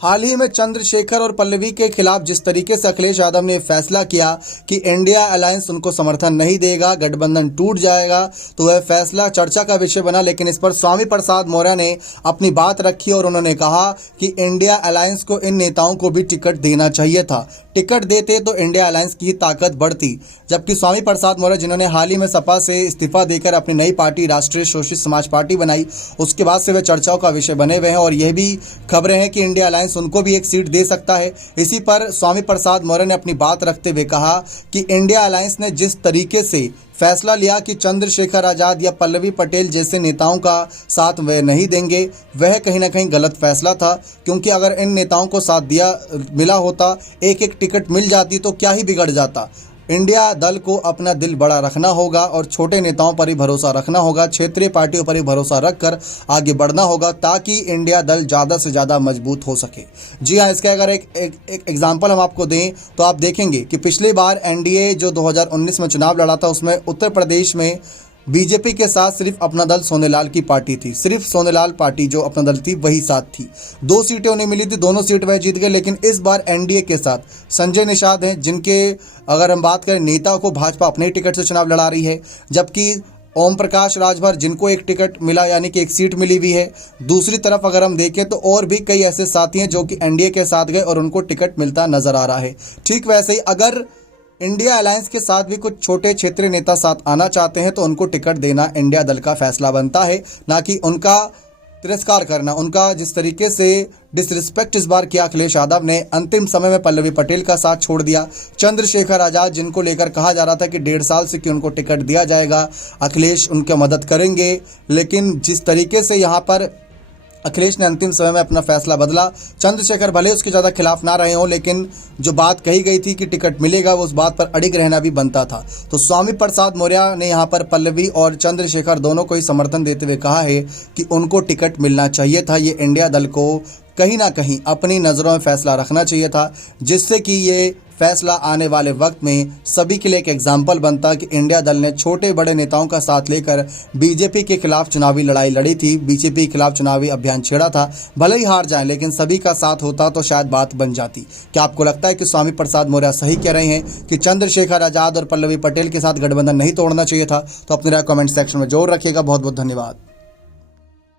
हाल ही में चंद्रशेखर और पल्लवी के खिलाफ जिस तरीके से अखिलेश यादव ने फैसला किया कि इंडिया अलायंस उनको समर्थन नहीं देगा, गठबंधन टूट जाएगा, तो वह फैसला चर्चा का विषय बना। लेकिन इस पर स्वामी प्रसाद मौर्य ने अपनी बात रखी और उन्होंने कहा कि इंडिया अलायंस को इन नेताओं को भी टिकट देना चाहिए था। टिकट देते तो इंडिया अलायंस की ताकत बढ़ती। जबकि स्वामी प्रसाद मौर्य, जिन्होंने हाल ही में सपा से इस्तीफा देकर अपनी नई पार्टी राष्ट्रीय शोषित समाज पार्टी बनाई, उसके बाद से वे चर्चाओं का विषय बने हुए हैं और यह भी खबरें हैं कि इंडिया अलायंस उनको भी एक सीट दे सकता है। इसी पर स्वामी प्रसाद मौर्य ने अपनी बात रखते हुए कहा कि इंडिया अलायंस ने जिस तरीके से फैसला लिया कि चंद्रशेखर आजाद या पल्लवी पटेल जैसे नेताओं का साथ वे नहीं देंगे, वह कहीं ना कहीं गलत फैसला था। क्योंकि अगर इन नेताओं को साथ मिला होता, एक एक टिकट मिल जाती, तो क्या ही बिगड़ जाता। इंडिया दल को अपना दिल बड़ा रखना होगा और छोटे नेताओं पर ही भरोसा रखना होगा, क्षेत्रीय पार्टियों पर ही भरोसा रखकर आगे बढ़ना होगा, ताकि इंडिया दल ज़्यादा से ज़्यादा मजबूत हो सके। जी हाँ, इसका अगर एक एग्जाम्पल हम आपको दें तो आप देखेंगे कि पिछली बार एनडीए जो 2019 में चुनाव लड़ा था, उसमें उत्तर प्रदेश में बीजेपी के साथ सिर्फ अपना दल सोनेलाल की पार्टी थी। सिर्फ सोनेलाल पार्टी जो अपना दल थी वही साथ थी। 2 सीटें उन्हें मिली थी, दोनों सीट वह जीत गए। लेकिन इस बार एनडीए के साथ संजय निषाद हैं, जिनके अगर हम बात करें नेता को भाजपा अपने टिकट से चुनाव लड़ा रही है। जबकि ओम प्रकाश राजभर, जिनको एक टिकट मिला, यानी कि एक सीट मिली हुई है। दूसरी तरफ अगर हम देखें तो और भी कई ऐसे साथी हैं जो कि एनडीए के साथ गए और उनको टिकट मिलता नजर आ रहा है। ठीक वैसे ही अगर इंडिया अलायंस के साथ भी कुछ छोटे क्षेत्रीय नेता साथ आना चाहते हैं तो उनको टिकट देना इंडिया दल का फैसला बनता है, ना कि उनका तिरस्कार करना। उनका जिस तरीके से डिसरिस्पेक्ट इस बार किया अखिलेश यादव ने, अंतिम समय में पल्लवी पटेल का साथ छोड़ दिया। चंद्रशेखर आजाद, जिनको लेकर कहा जा रहा था कि 1.5 साल से कि उनको टिकट दिया जाएगा, अखिलेश उनकी मदद करेंगे, लेकिन जिस तरीके से यहाँ पर अखिलेश ने अंतिम समय में अपना फैसला बदला। चंद्रशेखर भले उसके ज़्यादा खिलाफ ना रहे हों, लेकिन जो बात कही गई थी कि टिकट मिलेगा, वो उस बात पर अड़िग रहना भी बनता था। तो स्वामी प्रसाद मौर्य ने यहाँ पर पल्लवी और चंद्रशेखर दोनों को ही समर्थन देते हुए कहा है कि उनको टिकट मिलना चाहिए था। ये इंडिया दल को कहीं ना कहीं अपनी नज़रों में फैसला रखना चाहिए था, जिससे कि ये फैसला आने वाले वक्त में सभी के लिए एक एग्जाम्पल बनता कि इंडिया दल ने छोटे बड़े नेताओं का साथ लेकर बीजेपी के खिलाफ चुनावी लड़ाई लड़ी थी, बीजेपी के खिलाफ चुनावी अभियान छेड़ा था। भले ही हार जाए, लेकिन सभी का साथ होता तो शायद बात बन जाती। क्या आपको लगता है कि स्वामी प्रसाद मौर्य सही कह रहे हैं कि चंद्रशेखर आजाद और पल्लवी पटेल के साथ गठबंधन नहीं तोड़ना चाहिए था? तो अपनी राय कमेंट सेक्शन में जरूर रखिएगा। बहुत बहुत धन्यवाद।